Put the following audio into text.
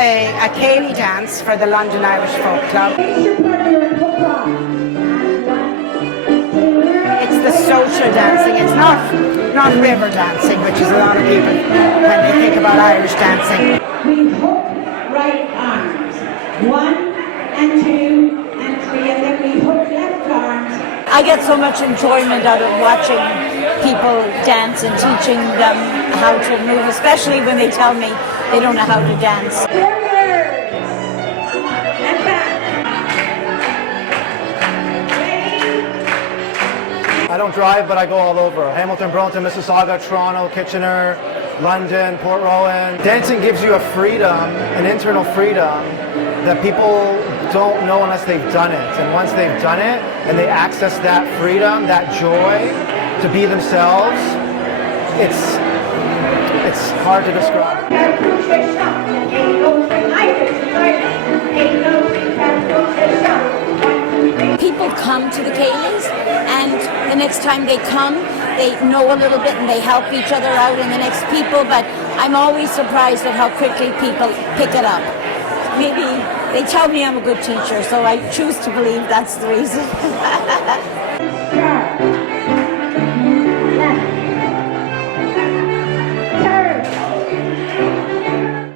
a Ceili dance for the London Irish Folk Club. It's the social dancing. It's not river dancing, which is a lot of people when they think about Irish dancing. We hook right arms. 1 and 2 and 3, and then we hook left arms. I get so much enjoyment out of watching people dance and teaching them how to move, especially when they tell me they don't know how to dance. Forward and back. I don't drive, but I go all over. Hamilton, Burlington, Mississauga, Toronto, Kitchener, London, Port Rowan. Dancing gives you a freedom, an internal freedom, that people don't know unless they've done it. And once they've done it, and they access that freedom, that joy to be themselves, it's hard to describe. People come to the Ceilis, and the next time they come, they know a little bit and they help each other out and the next people, but I'm always surprised at how quickly people pick it up. Maybe they tell me I'm a good teacher, so I choose to believe that's the reason.